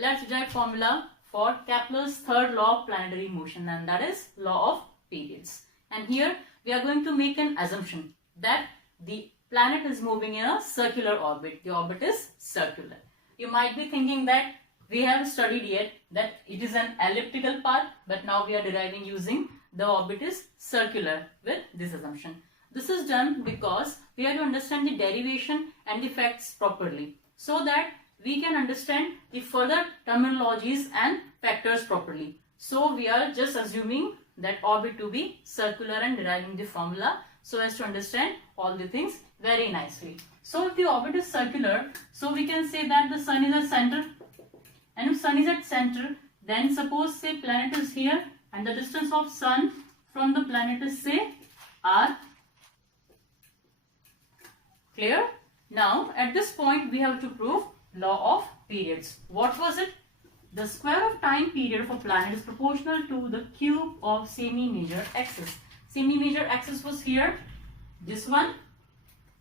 let's derive formula for Kepler's third law of planetary motion, and that is law of periods. And here we are going to make an assumption that the planet is moving in a circular orbit. The orbit is circular. You might be thinking that we have studied yet that it is an elliptical path, but now we are deriving using the orbit is circular with this assumption. This is done because we have to understand the derivation and the facts properly, so that we can understand the further terminologies and factors properly. So we are just assuming that orbit to be circular and deriving the formula so as to understand all the things very nicely. So if the orbit is circular, so we can say that the sun is at center, and if sun is at center, then suppose say planet is here and the distance of sun from the planet is say r. Clear? Now at this point we have to prove law of periods. What was it? The square of time period of a planet is proportional to the cube of semi-major axis. Semi-major axis was here, this one.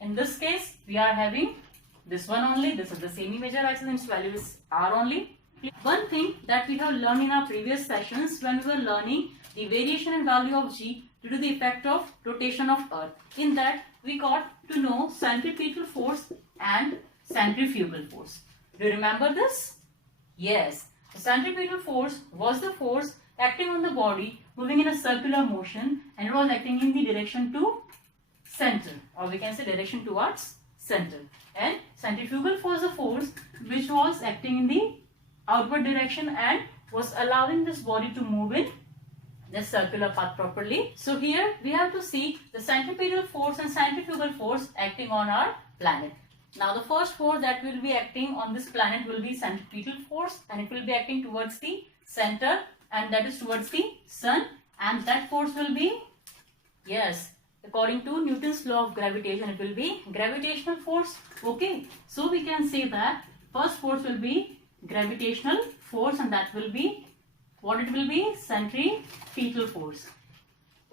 In this case, we are having this one only. This is the semi-major axis and its value is r only. One thing that we have learned in our previous sessions when we were learning the variation in value of g due to the effect of rotation of Earth. In that, we got to know centripetal force and centrifugal force. Do you remember this? Yes. The centripetal force was the force acting on the body moving in a circular motion, and it was acting in the direction to center, or we can say direction towards center. And centrifugal force the force which was acting in the outward direction and was allowing this body to move in the circular path properly. So here we have to see the centripetal force and centrifugal force acting on our planet. Now the first force that will be acting on this planet will be centripetal force, and it will be acting towards the center, and that is towards the sun, and that force will be, yes, according to Newton's law of gravitation, it will be gravitational force. Okay, so we can say that first force will be gravitational force, and that will be what it will be? Centripetal force.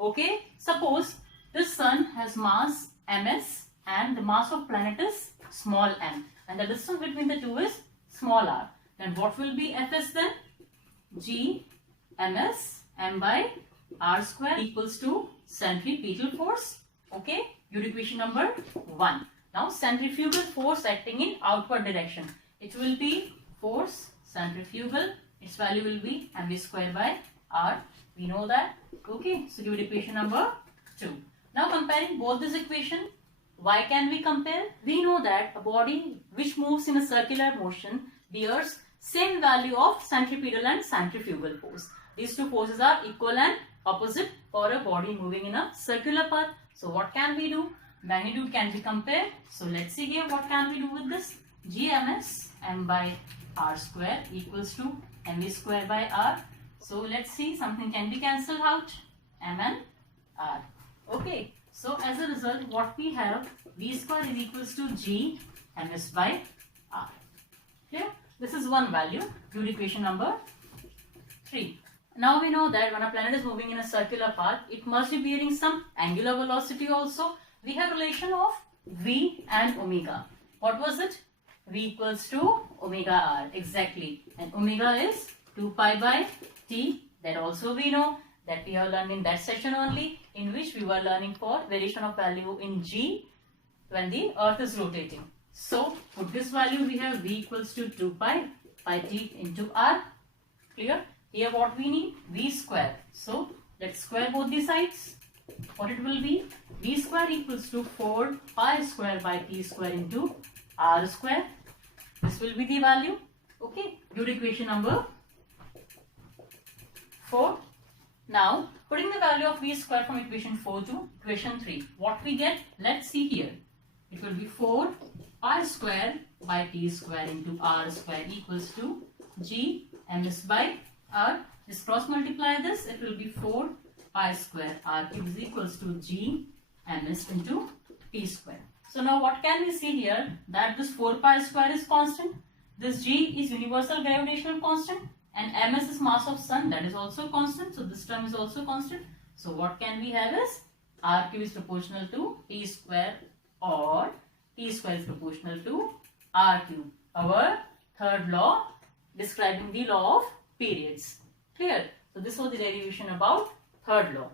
Okay, suppose this sun has mass ms and the mass of planet is small m, and the distance between the two is small r. Then what will be Fs then? G ms m by r square equals to centripetal force. Okay, your equation number 1. Now centrifugal force acting in outward direction. It will be force centrifugal. Its value will be mv square by r. We know that. Okay, so your equation number 2. Now comparing both this equation, why can we compare? We know that a body which moves in a circular motion bears same value of centripetal and centrifugal force. These two forces are equal and opposite for a body moving in a circular path. So what can we do? Magnitude can be compared. So let's see here what can we do with this. Gms m by r square equals to mv square by r. So let's see, something can be cancelled out, m and r. Okay. So as a result, what we have, v square is equals to g ms by r. Clear? This is one value. Your equation number 3. Now we know that when a planet is moving in a circular path, it must be bearing some angular velocity also. We have relation of v and omega. What was it? V equals to omega r. Exactly. And omega is 2 pi by t. That also we know. That we have learned in that session only, in which we were learning for variation of value in g when the earth is rotating. So for this value we have v equals to 2 pi t into r. Clear? Here what we need? V square. So let's square both the sides. What it will be? V square equals to 4 pi square by t square into r square. This will be the value. Okay. Your equation number 4. Now, putting the value of v square from equation 4 to equation 3, what we get? Let's see here. It will be 4 pi square by t square into r square equals to g ms by r. Just cross multiply this. It will be 4 pi square r cube is equals to g ms into t square. So now what can we see here? That this 4 pi square is constant. This g is universal gravitational constant. And ms is mass of sun, that is also constant. So this term is also constant. So what can we have is r cube is proportional to t square, or t square is proportional to r cube. Our third law describing the law of periods. Clear? So this was the derivation about third law.